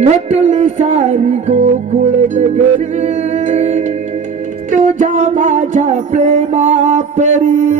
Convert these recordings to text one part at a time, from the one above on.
नटली सारी गोकुळ नगरी तुझ्या माझ्या प्रेमा परी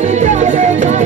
Thank you.